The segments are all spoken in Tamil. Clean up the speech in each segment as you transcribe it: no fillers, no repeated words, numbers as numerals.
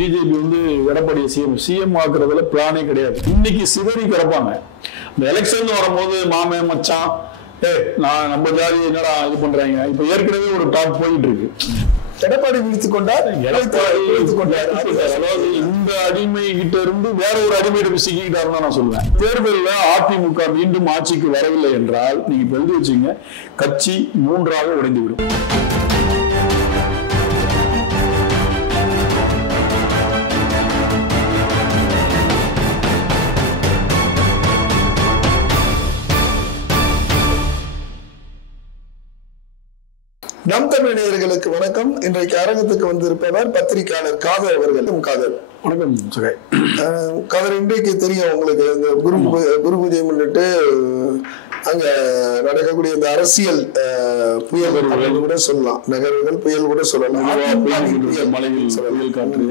பிஜேபி வந்து எடப்பாடி சிஎம் ஆக்குறதுல பிளானே கிடையாது. இன்னைக்கு சிதறி கிடப்பாங்க. இந்த எலெக்ஷன் வரும்போது மாமே மச்சான் நான் நம்ம ஜாதி என்னடா இது பண்றாங்க. இப்ப ஏற்கனவே ஒரு டாக் போயிட்டு இருக்கு. எடப்பாடி விழித்துக் கொண்டார். அதாவது இந்த அடிமை கிட்ட இருந்து வேற ஒரு அடிமையிடம் சிக்கிக்கிட்டாருன்னு நான் சொல்லுவேன். தேர்தலில் அதிமுக மீண்டும் ஆட்சிக்கு வரவில்லை என்றால் நீங்க எழுதி வச்சுங்க, கட்சி 3ஆக உடைந்துவிடும். நம் தமிழ் நேயர்களுக்கு வணக்கம். இன்றைக்கு அரங்கத்துக்கு வந்திருப்பவர் பத்திரிகையாளர் காதர் அவர்கள். காதர் வணக்கம். காதர், இன்றைக்கு தெரியும் உங்களுக்கு இந்த குரு பூஜை முன்னிட்டு அங்க நடக்கக்கூடிய இந்த அரசியல் புயல் கூட சொல்லலாம், நகர்வுகள் புயல் கூட சொல்லலாம். புயல் காற்று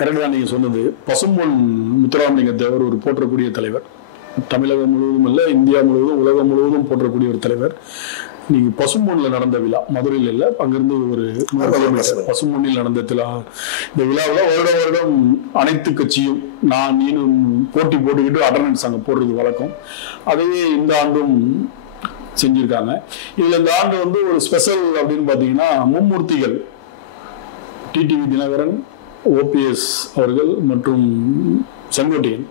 கரெக்டா நீங்க சொன்னது. பசும்பொன் முத்துராமலிங்க தேவர் ஒரு போற்றக்கூடிய தலைவர். தமிழகம் முழுவதும் அல்ல, இந்தியா முழுவதும் உலகம் முழுவதும் போற்றக்கூடிய ஒரு தலைவர். நீங்க பசும்பொன்ல நடந்த விழா, மதுரையில் இல்ல, அங்கிருந்து ஒரு பசும்பொன்னில் நடந்த இந்த விழாவில் வருடம் அனைத்து கட்சியும் நான் நீனும் போட்டி போட்டுக்கிட்டு அட்டண்டன்ஸ் அங்கே போடுறது வழக்கம். அதையே இந்த ஆண்டும் செஞ்சிருக்காங்க. இதுல இந்த ஆண்டு வந்து ஒரு ஸ்பெஷல் அப்படின்னு பாத்தீங்கன்னா மும்மூர்த்திகள் டிடிவி தினகரன், ஓபிஎஸ் அவர்கள் மற்றும் செங்கோட்டையன்,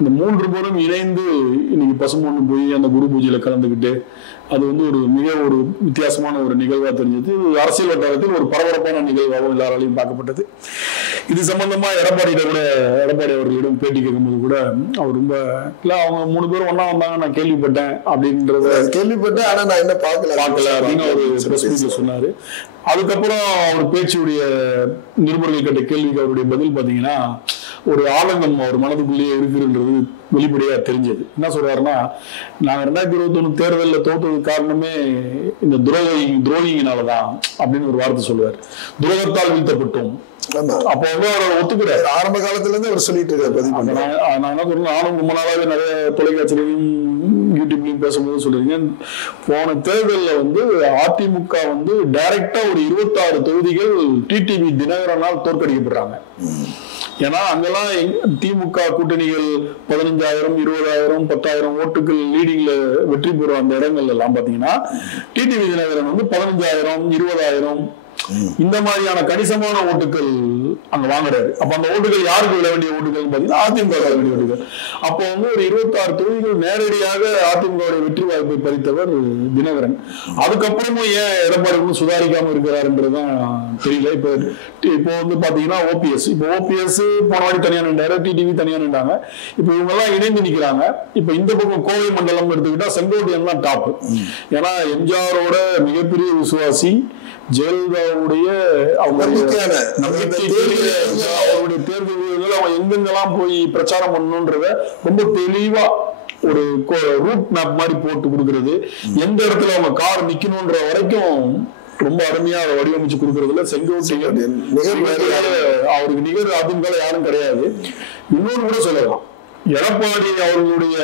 இந்த 3 பேரும் இணைந்து இன்னைக்கு பசும்பொன்னு போய் அந்த குரு பூஜையில கலந்துக்கிட்டு அது வந்து ஒரு ஒரு வித்தியாசமான ஒரு நிகழ்வா தெரிஞ்சது. அரசியல் வட்டாரத்தில் ஒரு பரபரப்பான நிகழ்வாகவும் எல்லாராலையும் பார்க்கப்பட்டது. இது சம்பந்தமா எடப்பாடி அவர்களிடம் பேட்டி கேட்கும்போது கூட அவர் ரொம்ப இல்ல, அவங்க 3 பேரும் ஒன்னா வந்தாங்க நான் கேள்விப்பட்டேன் கேள்விப்பட்டேன், ஆனா நான் என்ன பார்க்கல அப்படின்னு அவர் சொன்னாரு. அதுக்கப்புறம் அவர் பேச்சுடைய நிருபர்கள் கேட்ட கேள்விக்கு அவருடைய பதில் பாத்தீங்கன்னா ஒரு ஆதங்கம் அவர் மனதுக்குள்ளேயே இருக்குன்றது வெளிப்படையா தெரிஞ்சது. என்ன சொல்றாருன்னா, நாங்க 2021 தேர்தலில் தோத்தது காரணமே இந்த துரோகியினாலதான் அப்படின்னு ஒரு வார்த்தை சொல்லுவார். துரோகத்தால் வீழ்த்தப்பட்டோம். அப்ப வந்து அவர் ஒத்துக்கிறார். ஆரம்ப காலத்துல இருந்து அவர் சொல்லிட்டு இருக்காரு. நான் என்ன சொல்றேன், நானும் ரொம்ப நாளாவே நிறைய தொலைக்காட்சியிலையும் யூடியூப்லயும் பேசும்போது சொல்றீங்க, போன தேர்தலில் வந்து அதிமுக வந்து டைரக்டா ஒரு 26 தொகுதிகள் டிடிவி தினகரனால் தோற்கடிக்கப்படுறாங்க. ஏன்னா அங்கெல்லாம் திமுக கூட்டணிகள் 15,000, 20,000, 10,000 ஓட்டுகள் லீடிங்ல வெற்றி பெறும் அந்த இடங்கள்ல எல்லாம் பாத்தீங்கன்னா டிடிவி தினகரன் வந்து 15,000, 20,000 இந்த மாதிரியான கணிசமான ஓட்டுகள் அங்க வாங்குறாரு. அப்ப அந்த ஓட்டுகள் யாருக்கு விட வேண்டிய ஓட்டுகள் பாத்தீங்கன்னா அதிமுக வேண்டிய ஓட்டுகள். அப்போ வந்து ஒரு 26 தொகுதிகள் நேரடியாக அதிமுக வெற்றி வாய்ப்பை பறித்தவர் தினகரன். அதுக்கப்புறமும் ஏன் எடப்பாடி சுதாரிக்காம இருக்கிறாருன்றதுதான் தெரியல. இப்போ வந்து பாத்தீங்கன்னா ஓபிஎஸ் போன வாடி தனியா நின்றாரு, டிடிவி தனியா நின்றாங்க. இப்ப இவங்க எல்லாம் இணைந்து நிக்கிறாங்க. இப்ப இந்த பக்கம் கோவை மண்டலம் எடுத்துக்கிட்டா செங்கோட்டையன் தான் டாப். ஏன்னா எம்ஜிஆரோட மிகப்பெரிய விசுவாசி, ஜெயலலிதாவுடைய அவருடைய தேர்தல்கள் அவன் எங்கெங்கெல்லாம் போய் பிரச்சாரம் பண்ணணும்ன்றத ரொம்ப தெளிவா ஒரு ரூட் மேப் மாதிரி போட்டு கொடுக்கறது, எந்த இடத்துல அவங்க கார் நிக்கணும்ன்ற வரைக்கும் ரொம்ப அருமையா வடிவமைச்சு கொடுக்கறதுல செங்கோட்டையன் அவருக்கு நிகர் அதிமுக யாரும் கிடையாது. இன்னொரு கூட சொல்லலாம், எடப்பாடி அவர்களுடைய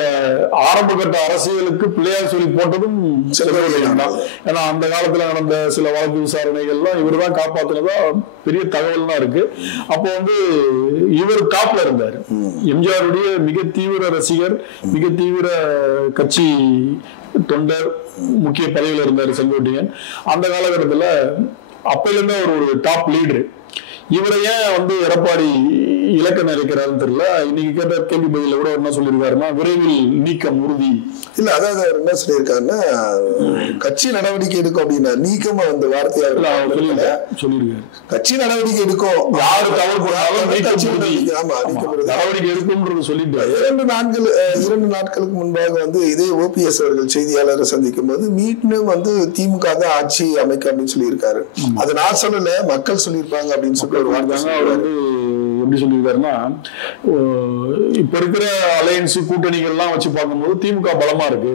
ஆரம்ப கட்ட அரசியலுக்கு பிள்ளையார் சொல்லி போட்டதும் செங்கோட்டையன் தான். ஏன்னா அந்த காலத்துல நடந்த சில வழக்கு விசாரணைகள்லாம் இவர் தான் காப்பாத்துனதா பெரிய தகவல்லாம் இருக்கு. அப்போ வந்து இவர் டாப்ல இருந்தார். எம்ஜிஆருடைய மிக தீவிர ரசிகர், மிக தீவிர கட்சி தொண்டர், முக்கிய பதவியில இருந்தார் செங்கோட்டையன். அந்த காலகட்டத்துல அப்பையில இருந்து அவர் ஒரு டாப் லீடரு. இவரை ஏன் வந்து எடப்பாடி இலக்க நினைக்கிறாருன்னு தெரியல. இன்னைக்கு கேட்ட கேள்வி பதில கூட என்ன சொல்லியிருக்காருன்னா, விரைவில் நீக்கம் உறுதி இல்ல. அதாவது அவர் என்ன சொல்லியிருக்காருன்னா, கட்சி நடவடிக்கை எடுக்கும் அப்படின்னா நீக்கமா வந்து வார்த்தையா சொல்லியிருக்காரு. கட்சி நடவடிக்கை எடுக்கும், யாரு தவறு போனாலும் நடவடிக்கை எடுக்கும்ன்றது சொல்லிட்டு 2 நாட்களுக்கு முன்பாக வந்து இதே ஓபிஎஸ் அவர்கள் செய்தியாளரை சந்திக்கும் போது மீண்டும் வந்து திமுக தான் ஆட்சி அமைக்க அப்படின்னு சொல்லியிருக்காரு. அது நான் சொல்லல, மக்கள் சொல்லியிருப்பாங்க அப்படின்னு சொல்லி ஒரு வார்த்தை. அவர் வந்து எப்படி சொல்லியிருக்காருன்னா, இப்ப இருக்கிற அலையன்ஸ் கூட்டணிகள்லாம் வச்சு பார்க்கும்போது திமுக பலமா இருக்கு,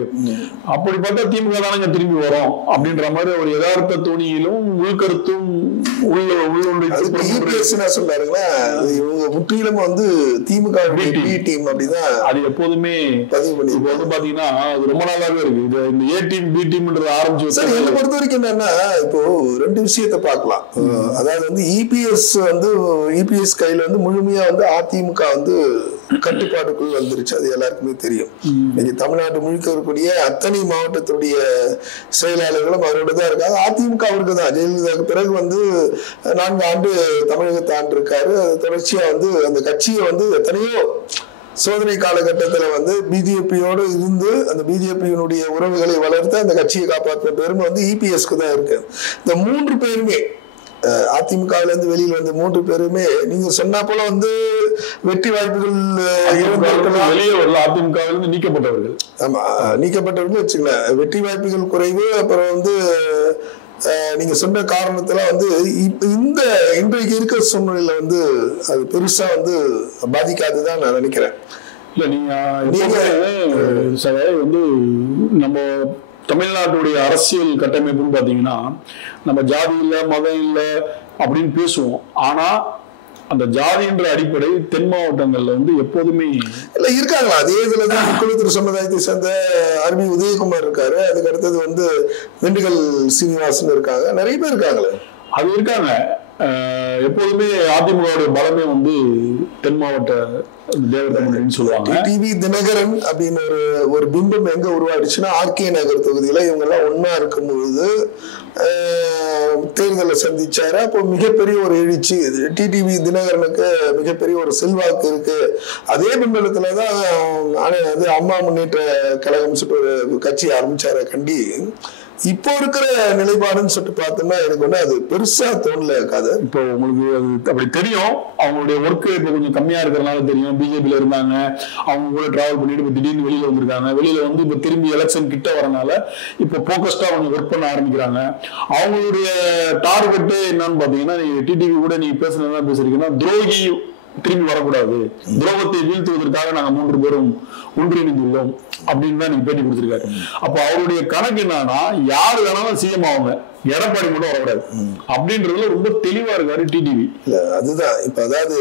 அப்படி பார்த்தா திமுக தானங்க திரும்பி வரும் அப்படின்ற மாதிரி ஒரு யதார்த்த தோணியிலும் உள்கருத்தும் சொன்னாருங்களா, இவங்க முற்றிலும் வந்து திமுக டீம் அப்படிதான் அது எப்போதுமே பதிவு பண்ணி. இப்ப வந்து பாத்தீங்கன்னா அது ரொம்ப நாளாவே இருக்கு. இந்த ஏ டீம் பி டீம்ன்றது ஆரம்பிச்சு சார் என்னை பொறுத்த வரைக்கும் என்னன்னா, இப்போ ரெண்டு விஷயத்தை பார்க்கலாம். அதாவது வந்து இபிஎஸ் கையில வந்து முழுமையா வந்து அதிமுக வந்து கட்டுப்பாட்டுக்குள் வந்துருச்சு, அது எல்லாருக்குமே தெரியும். இன்னைக்கு தமிழ்நாடு முழுக்க இருக்கக்கூடிய அத்தனை மாவட்டத்துடைய செயலாளர்களும் அவரோட தான் இருக்காங்க. அதிமுக அவருக்கு தான். ஜெயலலிதாவுக்கு பிறகு வந்து 4 ஆண்டு தமிழகத்தை ஆண்டு இருக்காரு. தொடர்ச்சியா வந்து அந்த கட்சியை வந்து எத்தனையோ சோதனை காலகட்டத்தில் வந்து பிஜேபியோடு இருந்து அந்த பிஜேபியினுடைய உறவுகளை வளர்த்து அந்த கட்சியை காப்பாற்ற பெருமை வந்து இபிஎஸ்க்கு தான் இருக்கு. இந்த 3 பேருமே அதிமுகவில இருந்து வெளியில வந்து 3 பேருமே நீங்க சொன்னா போல வந்து வெற்றி வாய்ப்புகள் வெளியே வரல. அதிமுகவில இருந்து நீக்கப்பட்டவர்கள். ஆமா, நீக்கப்பட்டவர்கள் வச்சுக்கலாம். வெற்றி வாய்ப்புகள் குறைவு. அப்புறம் வந்து நீங்க சொன்ன காரணத்துல வந்து இந்த இன்றைக்கு இருக்கிற சூழ்நிலையில வந்து அது பெருசா வந்து பாதிக்காதுதான் நான் நினைக்கிறேன். இல்ல நீங்க வந்து நம்ம தமிழ்நாட்டுடைய அரசியல் கட்டமைப்புன்னு பாத்தீங்கன்னா, நம்ம ஜாதி இல்ல மதம் இல்ல அப்படின்னு பேசுவோம். ஆனா அந்த ஜாதின்ற அடிப்படை தென் மாவட்டங்கள்ல வந்து எப்போதுமே இல்ல இருக்காங்களா. அதே இதுலதான் முக்குளத்தூர் சமுதாயத்தை சேர்ந்த ஆர்மி உதயகுமார் இருக்காரு. அதுக்கு அடுத்தது வந்து திண்டுக்கல் சீனிவாசன் இருக்காங்க. நிறைய பேர் இருக்காங்களே. அது இருக்காங்க. எப்போதுமே அதிமுகவுடைய பலமே வந்து தென் மாவட்ட தேவதமன் சொல்லுவாங்க. டிவி தினகரன் அப்படின்னு ஒரு பிம்பம் எங்க உருவாயிடுச்சுன்னா, ஆர்கே நகர் தொகுதியில இவங்க எல்லாம் ஒன்னா இருக்கும் பொழுது தேர்தலை சந்திச்சாரு. அப்போ மிகப்பெரிய ஒரு எழுச்சி. டிடிவி தினகரனுக்கு மிகப்பெரிய ஒரு செல்வாக்கு இருக்கு. அதே பிம்பலத்துலதான் அது அம்மா முன்னேற்ற கழகம் சொல்லிட்டு கட்சி ஆரம்பிச்சார கண்டி. இப்போ இருக்கிற நிலைப்பாடுன்னு சொல்லிட்டு பார்த்தோம்னா எனக்கு வந்து அது பெருசா தோணல இருக்காது. இப்போ உங்களுக்கு அது அப்படி தெரியும். அவங்களுடைய ஒர்க்கு இப்போ கொஞ்சம் கம்மியா இருக்கிறதுனால தெரியும். பிஜேபியில இருந்தாங்க, அவங்க கூட டிராவல் பண்ணிட்டு இப்போ திடீர்னு வெளியில வந்திருக்காங்க. வெளியில வந்து இப்போ திரும்பி எலெக்ஷன் கிட்ட வரனால இப்போ போக்கஸ்டா அவங்க ஒர்க் பண்ண ஆரம்பிக்கிறாங்க. அவங்களுடைய டார்கெட்டு என்னன்னு பாத்தீங்கன்னா, டிடிவி கூட நீங்க பேசுறதா பேசுறீங்கன்னா, துரோகி திரும்பி வரக்கூடாது, துரோகத்தை வீழ்த்துவதற்காக நாங்க 3 பேரும் ஒன்றிணைந்துள்ளோம் அப்படின்னு தான் நீங்க பேட்டி கொடுத்திருக்காரு. அப்ப அவருடைய கணக்கு என்னன்னா, யாரு வேணாலும் சிஎம் ஆவாங்க, எடப்பாடி மட்டும் வரக்கூடாது அப்படின்றதுல ரொம்ப தெளிவா இருக்காரு டிடிவி. இல்ல அதுதான் இப்ப அதாவது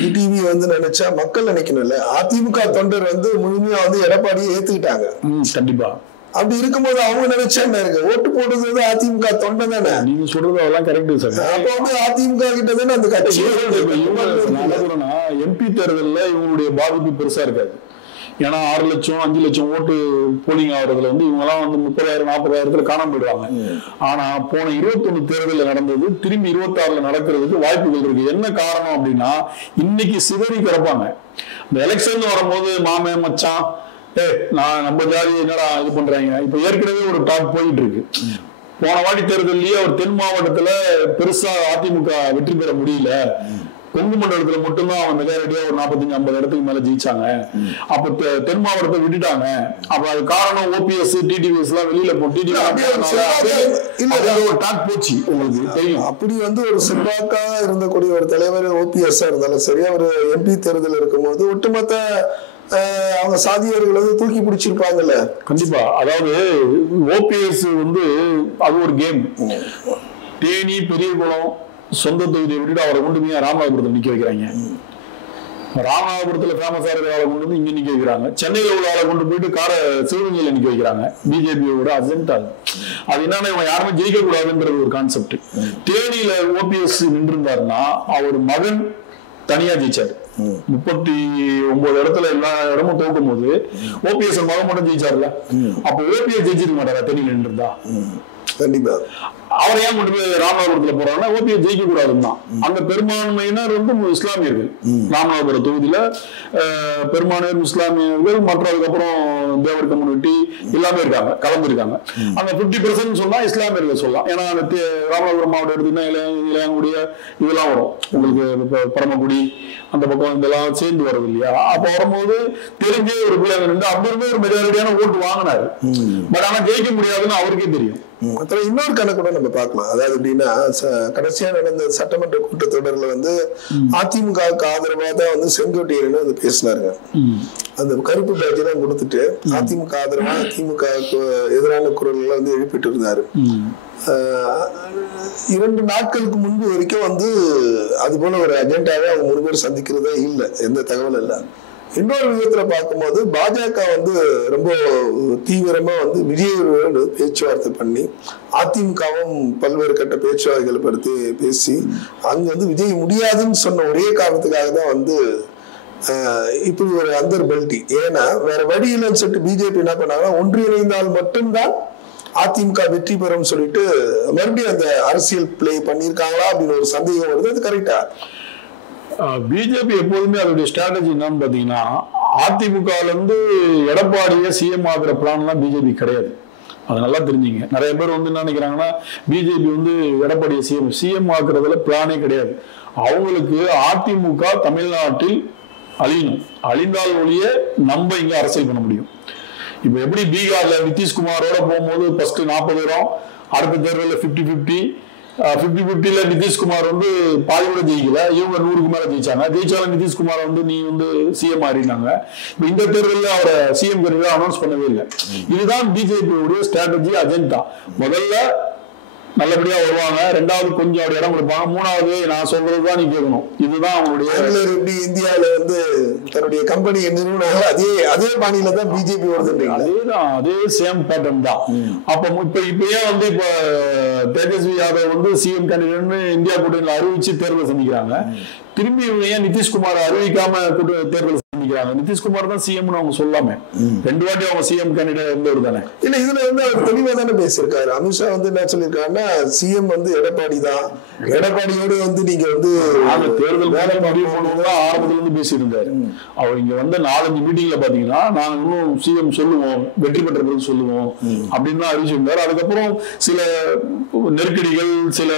டிடிவி வந்து நினைச்சா மக்கள் நினைக்கணும்ல. அதிமுக தொண்டர் வந்து முழுமையா வந்து எடப்பாடியை ஏத்துக்கிட்டாங்க. கண்டிப்பா. அப்படி இருக்கும்போது அவங்க நினைச்சா என்ன இருக்கு, ஓட்டு போடுறது வந்து அதிமுக தொண்டை தானே. நீங்க சொல்றது அதெல்லாம் கரெக்ட் சார். அப்ப வந்து அதிமுக கிட்ட தானே அந்த கட்சி. எம்பி தேர்தலில் இவங்களுடைய பாதிப்பு பெருசா இருக்காது. ஏன்னா 6 லட்சம் 5 லட்சம் ஓட்டு போலிங் ஆகுறதுல வந்து இவங்க எல்லாம் வந்து 30,000 40,000 காணாம போயிடுவாங்க. ஆனா போன 21 தேர்தலில் நடந்தது திரும்பி 26 நடக்கிறதுக்கு வாய்ப்புகள் இருக்கு. என்ன காரணம் அப்படின்னா, இன்னைக்கு சிதறி கிடப்பாங்க. இந்த எலெக்ஷன் வரும்போது மாமே மச்சான் நான் நம்ம ஜாதி என்னடா இது பண்றாங்க. இப்ப ஏற்கனவே ஒரு டாக் போயிட்டு இருக்கு. போன வாட்டி தேர்தலையே ஒரு தென் மாவட்டத்துல பெருசா அதிமுக வெற்றி பெற முடியல. கொங்கு மண்டலத்துல மட்டும்தான் அவங்க மெஜாரிட்டியா ஒரு 45-50 இடத்துக்கு மேல ஜெயிச்சாங்க. அப்ப தென் மாவட்டத்தை விட்டுட்டாங்க. அப்ப அது காரணம் ஓபிஎஸ் டிடிவிஎஸ் எல்லாம் வெளியில போட்டு ஒரு டாக் போச்சு. உங்களுக்கு தெரியும். அப்படி வந்து ஒரு செல்வாக்காக இருந்தக்கூடிய ஒரு தலைவர் ஓபிஎஸ் இருந்தாலும் சரி, அவர் எம்பி தேர்தல் இருக்கும்போது ஒட்டுமொத்த அவங்க சாதியர்கள் வந்து தூக்கி பிடிச்சிருப்பாங்கல்ல. கண்டிப்பா. அதாவது ஓபிஎஸ் வந்து அது ஒரு கேம். தேனி பெரியகுளம் சொந்த தொகுதியை விட்டுட்டு அவரை கொண்டு போய் ராமநாதபுரத்தில் நிக்க வைக்கிறாங்க. ராமநாதபுரத்துல ஃபேமஸா இருக்கிற ஆளை கொண்டு வந்து இங்க நிக்க வைக்கிறாங்க. சென்னையில உள்ள ஆளை கொண்டு போயிட்டு சிவகங்கையில நிக்க வைக்கிறாங்க. பிஜேபியோட அஜெண்டா அது என்னன்னா, இவங்க யாருமே ஜெயிக்க கூடாதுன்றது ஒரு கான்செப்ட். தேனியில ஓபிஎஸ் நின்று இருந்தாருன்னா அவர் மகன் தனியா ஜெயிச்சாரு. 39 இடத்துல எல்லா இடமும் தோக்கும் போது ஓபிஎஸ் மகன் மட்டும் ஜெயிச்சாருல. அப்ப ஓபிஎஸ் ஜெயிச்சிருக்க மாட்டாரா தேனியில நின்று இருந்தா? கண்டிப்பா. அவரை ஏன் கொண்டு போய் ராமநாதபுரத்துல போறாங்கன்னா, ஓபிஎஸ் ஜெயிக்க கூடாதுன்னு தான். அந்த பெரும்பான்மையினர் வந்து இஸ்லாமியர்கள். ராமநாதபுரம் தொகுதியில பெரும்பான்மையர் இஸ்லாமியர்கள், மற்றும் அதுக்கப்புறம் தேவர் கம்யூனிட்டி எல்லாமே இருக்காங்க, கலந்துருக்காங்க. அந்த 50% சொன்னா இஸ்லாமியர்கள் சொல்லலாம். ஏன்னா அந்த ராமநாதபுரம் மாவட்டம் எடுத்தீங்கன்னா இளையாங்குடி இதெல்லாம் வரும் உங்களுக்கு. பரமக்குடி அந்த பக்கம் இதெல்லாம் சேர்ந்து வருது இல்லையா? அப்ப வரும்போது தெரிஞ்சே ஒரு பிள்ளை இருந்து அப்படி இருந்து ஒரு மெஜாரிட்டியான ஓட்டு வாங்கினாரு. பட் ஆனா ஜெயிக்க முடியாதுன்னு அவருக்கே தெரியும். அப்புறம் இன்னொரு கணக்கு கூட நம்ம பார்க்கலாம். அதாவது எப்படின்னா கடைசியா நடந்த சட்டமன்ற கூட்டத்தொடர்ல வந்து அதிமுகவுக்கு ஆதரவா தான் வந்து செங்கோட்டையன் வந்து பேசினாருங்க. அந்த கருப்பு பேட்ச் எல்லாம் கொடுத்துட்டு அதிமுக ஆதரவா திமுகவுக்கு எதிரான குரல்களை வந்து எழுப்பிட்டு இருந்தாரு. 2 நாட்களுக்கு முன்பு வரைக்கும் வந்து அது போல ஒரு அஜெண்டாவே அவங்க 3 பேர் சந்திக்கிறதே இல்லை, எந்த தகவல் இல்லை. இன்னொரு விதத்துல பார்க்கும்போது பாஜக வந்து ரொம்ப தீவிரமா வந்து விஜயோடு பேச்சுவார்த்தை பண்ணி அதிமுகவும் பல்வேறு கட்ட பேச்சுவார்த்தைகளை படுத்தி பேசி அங்க வந்து விஜய் முடியாதுன்னு சொன்ன ஒரே காரணத்துக்காக தான் வந்து இப்படி ஒரு அந்தர் பெல்டி. ஏன்னா வேற வழி இல்லைன்னு சொல்லிட்டு பிஜேபி என்ன பண்ணாங்கன்னா ஒன்றிணைந்தால் மட்டும்தான் அதிமுக வெற்றி பெறும் சொல்லிட்டு மறுபடியும் அந்த அரசியல் பிளே பண்ணியிருக்காங்களா அப்படின்னு ஒரு சந்தேகம் வருது. அது கரெக்டா? பிஜேபி எப்போதுமே அதோடைய ஸ்ட்ராட்டஜி என்னன்னு பாத்தீங்கன்னா, அதிமுகல இருந்து எடப்பாடியை சிஎம் ஆகிற பிளான் எல்லாம் பிஜேபி கிடையாது. அது நல்லா தெரிஞ்சுங்க. நிறைய பேர் வந்து என்ன நினைக்கிறாங்கன்னா, பிஜேபி வந்து எடப்பாடியை சிஎம் ஆக்குறதுல பிளானே கிடையாது. அவங்களுக்கு அதிமுக தமிழ்நாட்டில் அழியணும், அழிந்தால் ஒழிய நம்ம இங்க அரசியல் பண்ண முடியும். இப்ப எப்படி பீகார்ல நிதிஷ்குமாரோட போகும்போது ஃபர்ஸ்ட் 40 வரும், அடுத்த தேர்தலில் 50-50 நிதிஷ்குமார் வந்து பாதியோட ஜெயிக்கல, இவங்க 100க்கு மேல ஜெயிச்சாங்க. ஜெயிச்சாலும் நிதிஷ்குமார் வந்து நீ வந்து சிஎம் ஆறினாங்க. இந்த தேர்தலில் அவரை சிஎம் கேண்டிடேட் அனௌன்ஸ் பண்ணவே இல்லை. இதுதான் பிஜேபியோடைய ஸ்ட்ராட்டஜி, அஜெண்டா. முதல்ல நல்லபடியா வருவாங்க, 2வது கொஞ்சம் அப்படி இடம் கொடுப்பாங்க, 3வது நான் சொல்றதுதான் நீ கேட்கணும். இதுதான் அவங்களுடைய எப்படி இந்தியாவில வந்து தன்னுடைய கம்பெனி நிறுவனங்கள் அதே பாணியில தான் பிஜேபி வருது. அதேதான், அதே சேம் பேட்டர்ன் தான். அப்ப இப்ப ஏன் வந்து இப்ப தேஜஸ்வி யாதவ் வந்து சிஎம் கேண்டிடேட்னு இந்தியா கூட்டணியில் அறிவிச்சு தேர்தல் சந்திக்கிறாங்க. திரும்பி ஏன் நிதிஷ்குமார் அறிவிக்காம தேர்தல் சந்திக்கிறாங்க? நிதிஷ்குமார் தான் சிஎம்னு அவங்க சொல்லாம 2 வாட்டி அவங்க சிஎம் கேண்டிடேட் இருந்தவர் தானே. இல்ல இதுல வந்து அவர் தெளிவா தானே பேசியிருக்காரு. அமித்ஷா வந்து என்ன சொல்லியிருக்காருன்னா, சிஎம் வந்து எடப்பாடி தான், எடப்பாடியோடு வந்து நீங்க வந்து தேர்தல் முடிவு பண்ணுவோம் ஆரம்பத்துல இருந்து பேசியிருந்தாரு. அவர் இங்க வந்து 4-5 மீட்டிங்ல பாத்தீங்கன்னா நாங்க இன்னும் சிஎம் சொல்லுவோம், வெற்றி பெற்ற பிறகு சொல்லுவோம் அப்படின்னு தான் அறிவிச்சிருந்தாரு. அதுக்கப்புறம் சில நெருக்கடிகள், சில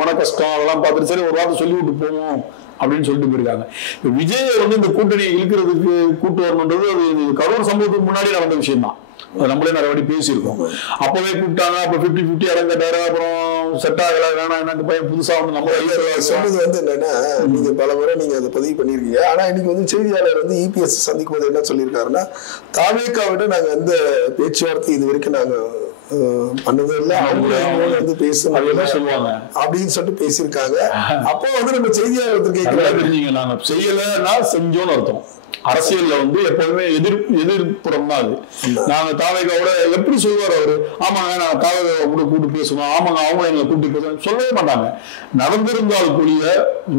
மன கஷ்டம் அதெல்லாம் பார்த்துட்டு சரி ஒரு வார்த்தை சொல்லிவிட்டு போவோம் அப்படின்னு சொல்லிட்டு போயிருக்காங்க. விஜய் வந்து இந்த கூட்டணியை இழுக்கிறதுக்கு கூட்டு வரணுன்றது அது கரூர் சம்பவத்துக்கு முன்னாடி நடந்த விஷயம் தான். நம்மளே நிறைய வாட்டி பேசியிருக்கோம். அப்பவே கூப்பிட்டாங்க, அப்ப 50-50 இடம் கேட்டாரு, அப்புறம் செட் ஆகல, வேணாம் என்ன பையன் புதுசா வந்து நம்ம சொன்னது வந்து என்னன்னா, நீங்க பல முறை நீங்க அதை பதிவு பண்ணிருக்கீங்க. ஆனா இன்னைக்கு வந்து செய்தியாளர் வந்து இபிஎஸ் சந்திக்கும் போது என்ன சொல்லியிருக்காருன்னா, தாவேக்காவிட நாங்க எந்த பேச்சுவார்த்தை இது வரைக்கும் நாங்க பண்ணதும் இல்லை, அவங்க வந்து பேசுவாங்க அப்படின்னு சொல்லிட்டு பேசியிருக்காங்க. அப்போ வந்து நம்ம செய்தியாளர் கேட்கலாம், தெரிஞ்சுங்க நாங்க செய்யலன்னா செஞ்சோன்னு அர்த்தம். அரசியல்ல வந்து எப்போதுமே எதிர்ப்புறம் தான் அது. நாங்க தாவேகாவோட எப்படி சொல்லுவார் அவரு, ஆமாங்க நான் தாவேகாவை கூட கூட்டு பேசுவோம், ஆமாங்க அவங்க எங்களை கூட்டு பேசுவோம் சொல்லவே மாட்டாங்க. நடந்திருந்தால் கூடிய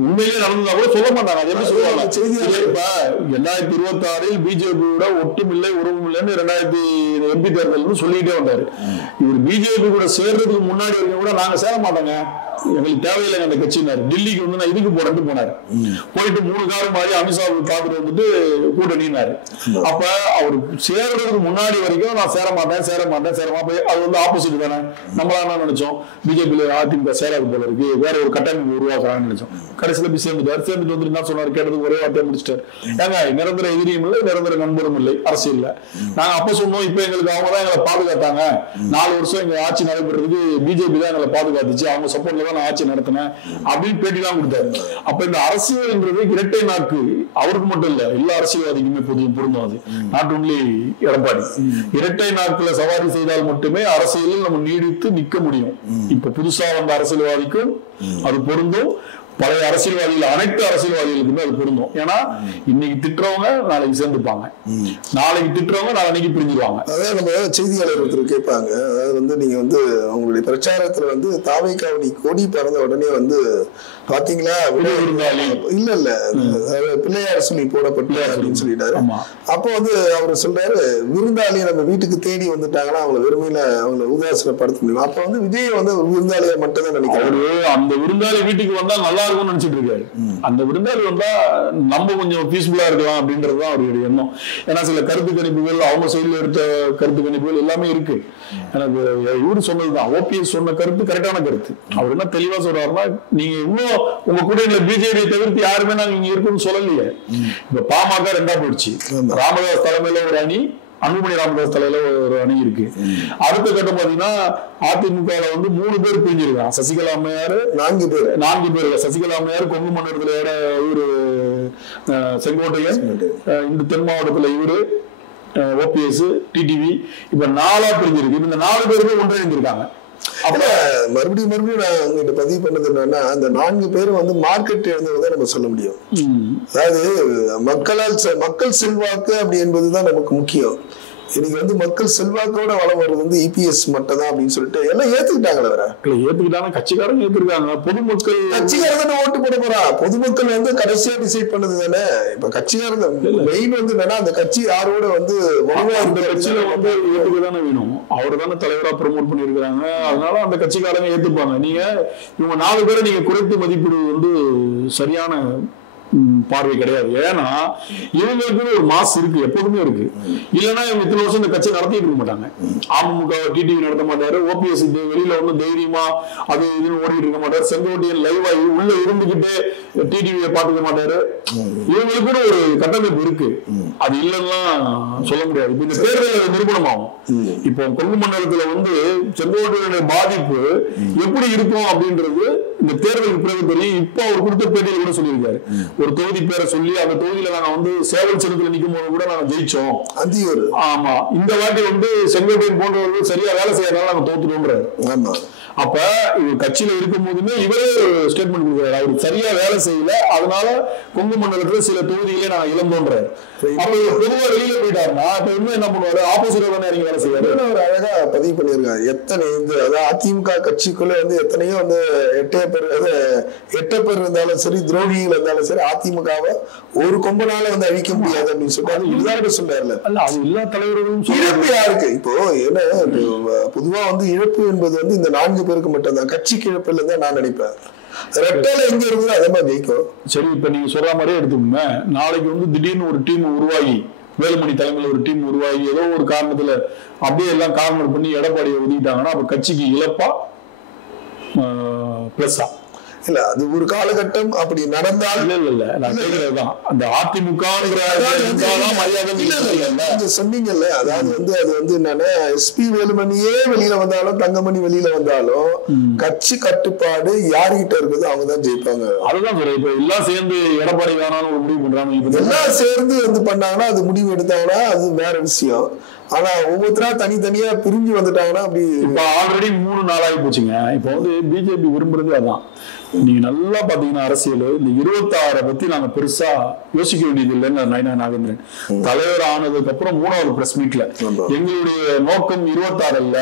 உண்மையிலே நடந்திருந்தா கூட சொல்ல மாட்டாங்க. அது எப்படி சொல்லுவாங்க? 2026 பிஜேபியோட ஒட்டும் இல்லை உறவும் இல்லைன்னு 2000 MP தேர்தல் சொல்லிட்டே வந்தாரு. இவர் பிஜேபி கூட சேர்றதுக்கு முன்னாடி வரைக்கும் கூட நாங்க சேர மாட்டோங்க, எங்களுக்கு தேவையில்லைங்க அந்த கட்சினாரு. டெல்லிக்கு வந்து நான் இதுக்கு போறேன்னு போனாரு. போயிட்டு 3 கார் மாதிரி அமித்ஷா பார்த்துட்டு வந்துட்டு கூட்டணினாரு. அப்ப அவரு சேர்றதுக்கு முன்னாடி வரைக்கும் நான் சேர மாட்டேன். அது வந்து ஆப்போசிட் தானே. நம்மளா என்ன நினைச்சோம், பிஜேபியில அதிமுக சேராது போல இருக்கு, வேற ஒரு கட்டமைப்பு உருவாக்குறாங்கன்னு நினைச்சோம். கடைசியில போய் சேர்ந்துட்டு வந்து என்ன சொன்னாரு, கேட்டதுக்கு ஒரே வார்த்தையை முடிச்சிட்டாரு, ஏங்க நிரந்தர எதிரியும் இல்லை நிரந்தர நண்பரும் இல்லை அரசியல்ல. நாங்க அப்ப சொன்னோம், இப்ப எங்களுக்கு அவங்க தான் எங்களை பாதுகாத்தாங்க, 4 வருஷம் எங்க ஆட்சி நடைபெறதுக்கு பிஜேபி தான் எங்களை பாதுகாத்துச்சு, அவங்க சப்போர்ட்ல தான் ஆட்சி நடத்தினேன் அப்படின்னு பேட்டிலாம் கொடுத்தாரு. அப்ப இந்த அரசியல்ன்றது இரட்டை நாக்கு அவருக்கு மட்டும் இல்ல, எல்லா அரசியல்வாதிக்குமே பொருந்தும். அது நாட் ஒன்லி எடப்பாடி. இரட்டை நாக்குல சவாரி செய்தால் மட்டுமே அரசியலில் நம்ம நீடித்து நிற்க முடியும். இப்ப புதுசா வந்த அரசியல்வாதிக்கும் அது பொருந்தும், பழைய அரசியல்வாதிகள் அனைத்து அரசியல்வாதிகளுக்குமே அது பொருந்தும். ஏன்னா இன்னைக்கு திட்டுறவங்க நாளைக்கு சேர்ந்துப்பாங்க, நாளைக்கு திட்டுறவங்க நாளைக்கு பிரிஞ்சிருவாங்க. அதாவது நம்ம செய்தியாளர் ஒருத்தர் கேட்பாங்க, அதாவது வந்து நீங்க வந்து உங்களுடைய பிரச்சாரத்துல வந்து தாவேக்காவை கொடி பறந்த உடனே வந்து பாத்தீங்களா இல்ல பிள்ளையார் சொல்லி போடப்பட்ட அப்படின்னு சொல்லிட்டாரு. அப்போ வந்து அவர் சொல்றாரு, விருந்தாளி நம்ம வீட்டுக்கு தேடி வந்துட்டாங்கன்னா அவங்களை வெறுமையில அவங்களை உதாசனப்படுத்த முடியும். அப்ப வந்து விஜய் வந்து விருந்தாளியை மட்டும் தான் நினைக்கிறாரு. அந்த விருந்தாளி வீட்டுக்கு வந்தா நல்லா இருக்கும்னு நினைச்சிட்டு இருக்காரு. அந்த விருந்தாளி வந்தா நம்ம கொஞ்சம் பீஸ்ஃபுல்லா இருக்கலாம் அப்படின்றதுதான் அவருடைய எண்ணம். ஏன்னா சில கருத்து கணிப்புகள், அவங்க சைட்ல எடுத்த கருத்து கணிப்புகள் எல்லாமே இருக்கு. எனக்கு இவரு சொன்னதுதான், ஓபிஎஸ் சொன்ன கருத்து கரெக்டான கருத்து. அவர் என்ன தெளிவா சொல்றாருன்னா, நீங்க இன்னும் உங்க கூட பிஜேபியை தவிர்த்து யாருமே நாங்க இங்க இருக்குன்னு சொல்லலையே. இப்ப பாமக 2ஆ போயிடுச்சு, ராமதாஸ் தலைமையில ஒரு அணி, அன்புமணி ராமதாஸ் தலையில ஒரு அணி இருக்கு. அடுத்த கட்டம் பாத்தீங்கன்னா அதிமுக வந்து 3 பேர் பிரிஞ்சிருக்காங்க. சசிகலா அம்மையார் 4 பேர். சசிகலா அம்மையார் கொங்கு மண்டலத்துல இவரு செங்கோட்டையன், இந்த தென் மாவட்டத்துல இவரு ஓபிஎஸ், டிடிவி, இப்ப 4ஆ பிரிஞ்சிருக்கு. இந்த 4 பேருமே ஒன்றிணைந்திருக்காங்க. மறுபடியும் நான் உங்ககிட்ட பதிவு பண்ணது என்னன்னா, அந்த 4 பேரும் வந்து மார்க்கெட் இழந்ததான் நம்ம சொல்ல முடியும். அதாவது மக்கள் செல்வாக்கு அப்படி என்பதுதான் நமக்கு முக்கியம். இன்னைக்கு வந்து மக்கள் செல்வாக்கோட வளம் வருது வந்து இபிஎஸ் மட்டும் தான் அப்படின்னு சொல்லிட்டு எல்லாம் ஏத்துக்கிட்டாங்களே. ஏத்துக்கிட்டாங்க, கட்சிக்காரங்க ஏத்துக்கிட்டாங்க. பொதுமக்கள் கட்சிக்காரங்க ஓட்டு போட போறா, பொதுமக்கள் வந்து கடைசியா டிசைட் பண்ணது தானே. இப்ப கட்சிக்காரங்க மெயின் வந்து என்னன்னா, அந்த கட்சி யாரோட வந்து அந்த கட்சியில வந்து ஏத்துக்கதானே வேணும். அவரு தானே தலைவரா ப்ரமோட் பண்ணிருக்காங்க. அதனால அந்த கட்சிக்காரங்க ஏத்துப்பாங்க. நீங்க இவங்க 4 பேரை நீங்க குறைத்து மதிப்பிடுவது வந்து சரியான பார்வை கிடையாது. ஏன்னா இவங்களுக்கு ஒரு மாஸ் இருக்கு, எப்போதுமே இருக்கு. இல்லைன்னா இவங்க இத்தனை வருஷம் இந்த கட்சி நடத்திட்டு இருக்க மாட்டாங்க. அமமுக டிடிவி நடத்த மாட்டாரு, ஓபிஎஸ் வெளியில வந்து தைரியமா அது இதுன்னு ஓடிட்டு இருக்க மாட்டாரு, செங்கோட்டையன் லைவ் ஆகி உள்ள இருந்துகிட்டு டிடிவியை பாத்துக்க மாட்டாரு. இவங்களுக்கு கூட ஒரு கட்டமைப்பு இருக்கு, அது இல்லைன்னா சொல்ல முடியாது. இப்ப இந்த தேர்தல் நிரூபணம் ஆகும். இப்போ கொங்கு மண்டலத்துல வந்து செங்கோட்டையனுடைய பாதிப்பு எப்படி இருக்கும் அப்படின்றது இந்த தேர்தலுக்கு பிறகு தெரியும். இப்போ அவர் கொடுத்த பேட்டியில் கூட சொல்லியிருக்காரு, ஒரு தொகுதி பேரை சொல்லி அந்த தொகுதியில நாங்க வந்து சேவல் சின்னத்துல நிக்கும் போது கூட நாங்க ஜெயிச்சோம். ஆமா, இந்த வாட்டி வந்து செங்கோட்டையன் போன்றவர்கள் சரியா வேலை செய்யறதுனால நாங்க தோத்துட்டோம்ன்றாரு. ஆமா, அப்ப இவர் கட்சியில இருக்கும் போதுமே இவரே ஸ்டேட்மெண்ட் கொடுக்குறாரு, அவருக்கு சரியா வேலை செய்யல, அதனால கொங்கு மண்டலத்துல சில தொகுதிகளே நாங்க இழந்தோன்றாரு. அப்ப பொதுவா வெளியில போயிட்டாருன்னா இப்ப இன்னும் என்ன பண்ணுவாரு, ஆப்போசிட்டா தானே இறங்கி வேலை செய்வாரு. ஒரு அழகா பதிவு பண்ணிருக்காரு. எத்தனை அதாவது அதிமுக கட்சிக்குள்ள வந்து எத்தனையோ வந்து எட்ட பேர் இருந்தாலும் சரி, துரோகிகள் இருந்தாலும் சரி, அதிமுகவை ஒரு கொம்பனால வந்து அழிக்க முடியாது அப்படின்னு சொல்லிட்டு இதுதான் சொல்றாருல. அது எல்லா தலைவர்களும் இழப்பு யாருக்கு இப்போ என்ன பொதுவா வந்து இழப்பு என்பது வந்து இந்த 4 பேருக்கு மட்டும்தான். கட்சிக்கு இழப்பு இல்லைன்னு நான் நினைப்பேன். ரெட்டால எங்க இருக்குதோ அதே மாதிரி ஜெயிக்கும். சரி, இப்ப நீங்க சொல்ற மாதிரியே எடுத்துக்கோங்க. நாளைக்கு வந்து திடீர்னு ஒரு டீம் உருவாகி, வேலுமணி தலைமையில் ஒரு டீம் உருவாகி ஏதோ ஒரு காரணத்துல அப்படியே எல்லாம் கார்னர் பண்ணி எடப்பாடியை ஒதுக்கிட்டாங்கன்னா அப்ப கட்சிக்கு இழப்பா பிளஸ்ஸா? இல்ல, அது ஒரு காலகட்டம் அப்படி நடந்தால் இல்ல நான் கேக்குறதுதான் அந்த அதிமுக சொன்னீங்கல்ல. அதாவது வந்து அது வந்து என்னன்னா, எஸ்பி வேலுமணியே வெளியில வந்தாலும் தங்கமணி வெளியில வந்தாலும் கட்சி கட்டுப்பாடு யாருகிட்ட இருக்குது அவங்க தான் ஜெயிப்பாங்க. அதுதான் சொல்றேன். இப்ப எல்லாம் சேர்ந்து எடப்பாடி வேணாலும் ஒரு முடிவு பண்றாங்க. எல்லாம் சேர்ந்து வந்து பண்ணாங்கன்னா அது முடிவு எடுத்தாங்கன்னா அது வேற விஷயம். ஆனா ஒவ்வொருத்தரா தனித்தனியா பிரிஞ்சு வந்துட்டாங்கன்னா அப்படி இப்ப ஆல்ரெடி 3 நாள் ஆகி போச்சுங்க. இப்ப வந்து பிஜேபி விரும்புறது அதான். நீங்க நல்லா பாத்தீங்கன்னா அரசியல் இந்த 26 பத்தி நாங்க பெருசா யோசிக்க வேண்டியது இல்லைன்னு நயனா நாகேந்திரன் தலைவர் ஆனதுக்கு அப்புறம் 3வது பிரஸ் மீட்ல எங்களுடைய நோக்கம் 26 அல்ல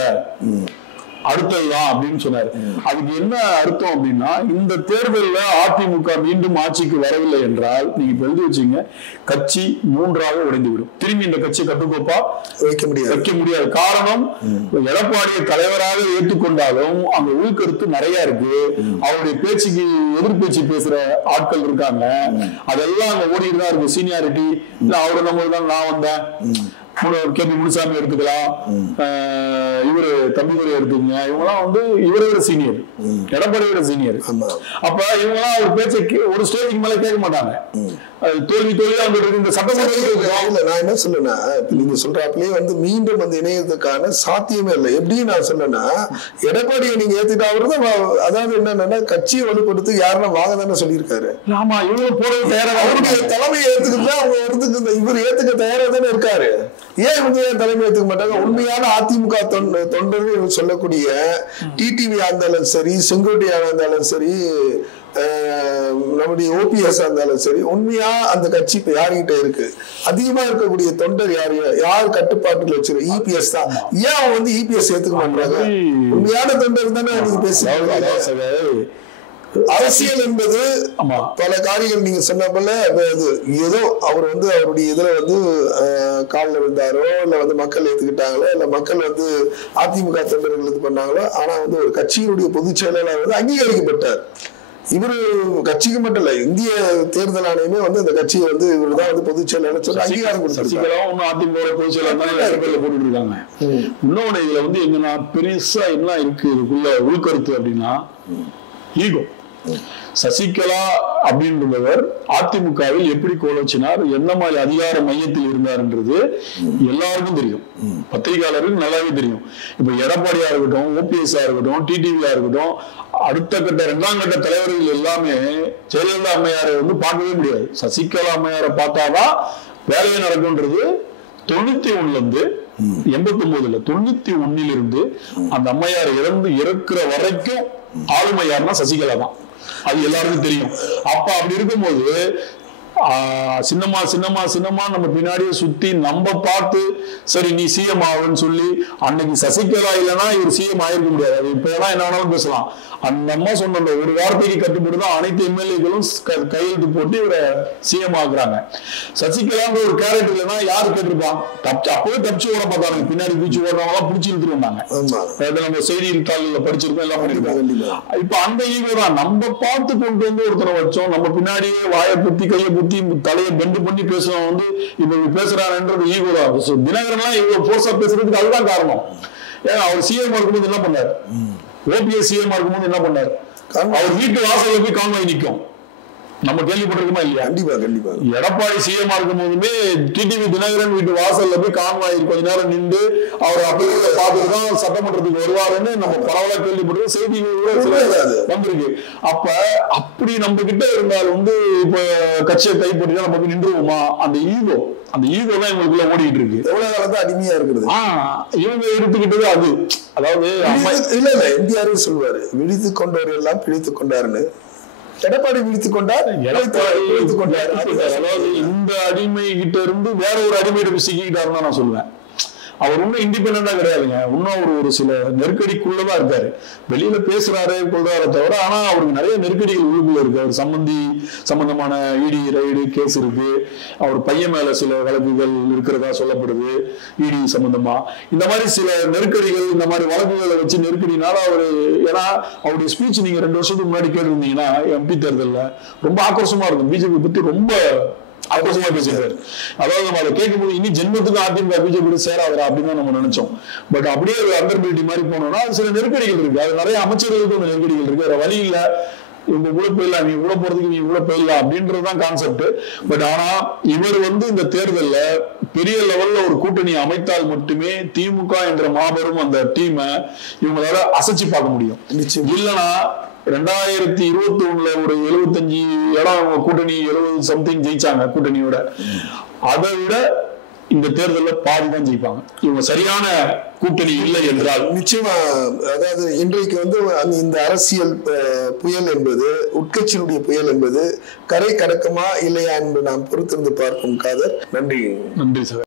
அடுத்ததுதான் அப்படின்னு சொன்னாரு. அதுக்கு என்ன அர்த்தம் அப்படின்னா, இந்த தேர்தலில் அதிமுக மீண்டும் ஆட்சிக்கு வரவில்லை என்றால் நீங்க இப்ப எழுதி வச்சீங்க, கட்சி 3ஆக உடைந்துவிடும். திரும்பி இந்த கட்சி கட்டுக்கோப்பா வைக்க முடியாது. காரணம், எடப்பாடியை தலைவராக ஏற்றுக்கொண்டாலும் அங்க உள்கருத்து நிறைய இருக்கு. அவருடைய பேச்சுக்கு எதிர்பேச்சு பேசுற ஆட்கள் இருக்காங்க. அதெல்லாம் அங்க ஓடிட்டு தான் இருக்கு. சீனியாரிட்டி அவரு நம்ம தான் நான் வந்தேன், கேபி முனுசாமி எடுத்துக்கலாம், இவரு தம்பிதுரை எடுத்துக்கங்க, இவங்கெல்லாம் வந்து இவரோட சீனியர், எடப்பாடியோட சீனியர். அப்ப இவங்கெல்லாம் ஒரு பேச்சை ஒரு ஸ்டேஜுக்கு மேல கேட்க மாட்டாங்க. தோல்வியா வந்துட்டு இந்த சட்டமன்ற நான் என்ன சொல்லுன்னா, நீங்க சொல்றாப்லயே வந்து மீண்டும் வந்து இணையத்துக்கான சாத்தியமே இல்லை. எப்படி நான் சொன்னேன்னா, எடப்பாடியை நீங்க ஏத்துட்டா அவருதான். அதாவது என்னன்னா, கட்சியை வலுப்படுத்து யாருன்னா வாங்க தானே சொல்லியிருக்காரு. ஆமா, இவங்க போறது தயாரா, அவருடைய தலைமையை ஏத்துக்கிட்டு அவங்க வந்து இவர் ஏத்துக்க தயாரா தானே இருக்காரு. ஏன் இவங்க தலைமை ஏத்துக்க மாட்டாங்க? உண்மையான அதிமுக தொண்டர்கள் சொல்லக்கூடிய டிடிவி இருந்தாலும் சரி, செங்கோட்டையா இருந்தாலும் சரி, நம்முடைய ஓபிஎஸ் இருந்தாலும் சரி, உண்மையா அந்த கட்சி இப்ப யாருகிட்ட இருக்கு? அதிகமா இருக்கக்கூடிய தொண்டர் யார் கட்டுப்பாட்டுல வச்சிரு? இபிஎஸ் தான். ஏன் அவங்க வந்து இபிஎஸ் ஏத்துக்க மாட்டாங்க? உண்மையான தொண்டர் தானே நீங்க பேசுறீங்க. அரசியல் என்பது பல காரியங்கள் நீங்க சொன்ன போல ஏதோ அவர் வந்து அவருடைய இதுல வந்து காலில் விழுந்தாரோ, இல்ல வந்து மக்கள் ஏத்துக்கிட்டாங்களோ, இல்ல மக்கள் வந்து அதிமுக தொண்டர்கள் இது பண்ணாங்களோ, ஆனா வந்து ஒரு கட்சியினுடைய பொதுச் செயலாளர் வந்து அங்கீகரிக்கப்பட்டார். இவரு கட்சிக்கு மட்டும் இல்ல, இந்திய தேர்தல் ஆணையமே வந்து அந்த கட்சியை வந்து இவரு தான் வந்து பொதுச் செயலாளர் சொல்லி அங்கீகாரம் கொடுத்திருக்காங்க. இன்னொன்னு இதுல வந்து எங்கன்னா பெருசா என்ன இருக்கு இதுக்குள்ள உள்கருத்து அப்படின்னா, ஈகோ. சசிகலா அப்படின்றவர் அதிமுகவில் எப்படி கோலோச்சினார், என்ன மாதிரி அதிகார மையத்தில் இருந்தார்ன்றது எல்லாருக்கும் தெரியும், பத்திரிகையாளருக்கு நல்லாவே தெரியும். இப்ப எடப்பாடியா இருக்கட்டும், ஓபிஎஸ் இருக்கட்டும், டிடிவியா இருக்கட்டும், அடுத்த கட்ட 2ஆம் கட்ட தலைவர்கள் எல்லாமே ஜெயலலிதா அம்மையாரை வந்து பார்க்கவே முடியாது. சசிகலா அம்மையாரை பார்த்தாதான் வேலையை நடக்கும்ன்றது 91 இருந்து 89 91 இருந்து அந்த அம்மையார் இறக்குற வரைக்கும் ஆளுமை யாருன்னா சசிகலா தான். அது எல்லாருக்கும் தெரியும். அப்ப அப்படி இருக்கும்போது சின்னம்மா சின்னம்மா சின்னம்மா நம்ம பின்னாடியே சுத்தி நம்ம பார்த்து சரி நீ சிஎம் ஆகுன்னு சொல்லி, அன்னைக்கு சசிகலா இல்லைன்னா இவர் சிஎம் ஆயிருக்க முடியாது. இப்ப எல்லாம் என்ன வேணாலும் பேசலாம். அந்த அம்மா சொன்ன அந்த ஒரு வார்த்தைக்கு கட்டுப்பட்டுதான் அனைத்து எம்எல்ஏக்களும் கையெழுத்து போட்டு இவரை சிஎம் ஆகுறாங்க. சசிகலாங்க ஒரு கேரக்டர் இல்லைன்னா யாரு கேட்டிருப்பான்? அப்பவே தப்பிச்சு ஓட பார்த்தாங்க, பின்னாடி பூச்சி ஓடுறவங்க எல்லாம் பிடிச்சி இழுத்துட்டு வந்தாங்க. நம்ம செய்தித்தாள்ல படிச்சிருக்கோம், எல்லாம் பண்ணிருக்கோம். இப்ப அந்த ஈகோ தான் நம்ம பார்த்து கொண்டு வந்து ஒருத்தரை வச்சோம், நம்ம பின்னாடியே வாயை புத்தி கையை புத்தி தலையை பெண்டு பண்ணி பேசுறோம். வந்து இப்ப பேசுறாருன்றது ஈகோ தான். தினகரன்லாம் இவ்வளவு போர்ஸா பேசுறதுக்கு அதுதான் காரணம். ஏன்னா அவர் சிஎம் இருக்கும்போது என்ன பண்ணாரு, ஓபிஎஸ் சிஎம் இருக்கும்போது என்ன பண்ணாரு, அவர் வீட்டு வாசல்ல போய் கான்வாய் நிற்கும். நம்ம கேள்விப்பட்டிருக்கோமா இல்லையா? கண்டிப்பா கண்டிப்பா. எடப்பாடி சிஎம் இருக்கும் போதுமே டிடிவி தினகரன் வீட்டு வாசல்ல போய் கான்வாய் கொஞ்ச நேரம் நின்று அவர் அப்படியே பார்த்துதான் சட்டமன்றத்துக்கு வருவாருன்னு நம்ம பரவலா கேள்விப்பட்டிருக்கோம், செய்திகள் வந்திருக்கு. அப்ப அப்படி நம்ம கிட்ட இருந்தால் வந்து இப்ப கட்சியை கைப்பற்றினா நம்ம போய் நின்றுவோமா? அந்த ஈகோ தான் எங்களுக்குள்ள ஓடிட்டு இருக்கு. எவ்வளவு காலம் தான் அடிமையா இருக்குது. இவங்க எடுத்துக்கிட்டது அது. அதாவது இல்ல எம்ஜிஆர் சொல்வாரு, விழித்து கொண்டவர் எல்லாம் பிடித்துக் கொண்டாருன்னு. எடப்பாடி விழித்துக் கொண்டார். அதாவது இந்த அடிமை கிட்ட இருந்து வேற ஒரு அடிமையிட்ட சிக்கிக்கிட்டாருன்னு நான் சொல்லுவேன். அவர் இன்னும் இண்டிபெண்டா கிடையாதுங்க. இன்னும் ஒரு சில நெருக்கடிக்குள்ளதான் இருக்காரு. வெளியில பேசுறாரு கொள்றாரு தவிர, ஆனா அவருக்கு நிறைய நெருக்கடிகள் உள்ளுக்குள்ள இருக்கு. அவர் சம்பந்தமான இடி ரைடு கேஸ் இருக்கு. அவர் பையன் மேல சில வழக்குகள் இருக்கிறதா சொல்லப்படுது, இடி சம்பந்தமா. இந்த மாதிரி சில நெருக்கடிகள், இந்த மாதிரி வழக்குகளை வச்சு நெருக்கடினால அவரு, ஏன்னா அவருடைய ஸ்பீச் நீங்க 2 வருஷத்துக்கு முன்னாடி கேட்டிருந்தீங்கன்னா எம்பி தேர்தல்ல ரொம்ப ஆக்ரோஷமா இருக்கும். பிஜேபி பத்தி ரொம்ப ஆக்ரோஷமா பேசியிருக்காரு. அதாவது நம்ம அதை கேட்கும்போது இனி ஜென்மத்துக்கு அதிமுக பிஜேபி சேராதரா அப்படின்னு நம்ம நினைச்சோம். பட் அப்படியே அண்டர்பிலிட்டி மாதிரி போனோம்னா அது சில நெருக்கடிகள் இருக்கு. அது நிறைய அமைச்சர்களுக்கு அந்த நெருக்கடிகள் இருக்கு. வேற வழி இல்ல, இவங்க கூட போயிடலாம், நீ கூட போறதுக்கு நீ கூட போயிடலாம் அப்படின்றதுதான் கான்செப்ட். பட் ஆனா இவர் வந்து இந்த தேர்தல்ல பெரிய லெவல்ல ஒரு கூட்டணி அமைத்தால் மட்டுமே திமுக என்ற மாபெரும் அந்த டீமை இவங்களால அசைச்சு பார்க்க முடியும். இல்லைன்னா 2021 ஒரு 75 இடம் கூட்டணி 70 சம்திங் ஜெயிச்சாங்க கூட்டணியோட. அதை விட இந்த தேர்தலில் பாதி தான் ஜெயிப்பாங்க இவங்க சரியான கூட்டணி இல்லை என்றால். நிச்சயமா. அதாவது இன்றைக்கு வந்து இந்த அரசியல் புயல் என்பது, உட்கட்சியினுடைய புயல் என்பது கரை கடக்குமா இல்லையா என்று நாம் பொறுத்திருந்து பார்க்கும். காதர், நன்றி. நன்றி சார்.